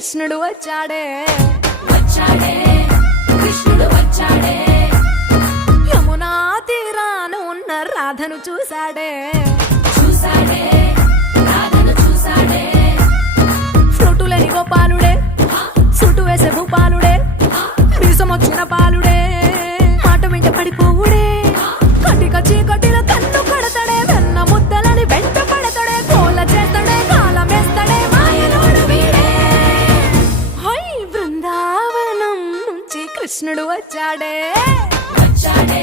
కృష్ణుడు వచ్చాడే వచ్చాడే కృష్ణుడు వచ్చాడే యమునా తీరాన ఉన్న రాధను చూశాడే చూసాడే రాధను చూసాడే ఫ్రూటులేని గోపాలుడే సుటు వేసే భూపాలుడే మీసమొచ్చిన పాలుడే మాట వెంట పడిపోవుడే కటిక చీకటిలో కన్ను కడతాడే వెన్న ముద్దలని వెంట పడతాడే కోల చేస్తాడే కాలమేస్తాడే మాయలోడు వీడే హై బృందావనం నుంచి కృష్ణుడు వచ్చాడే వచ్చాడే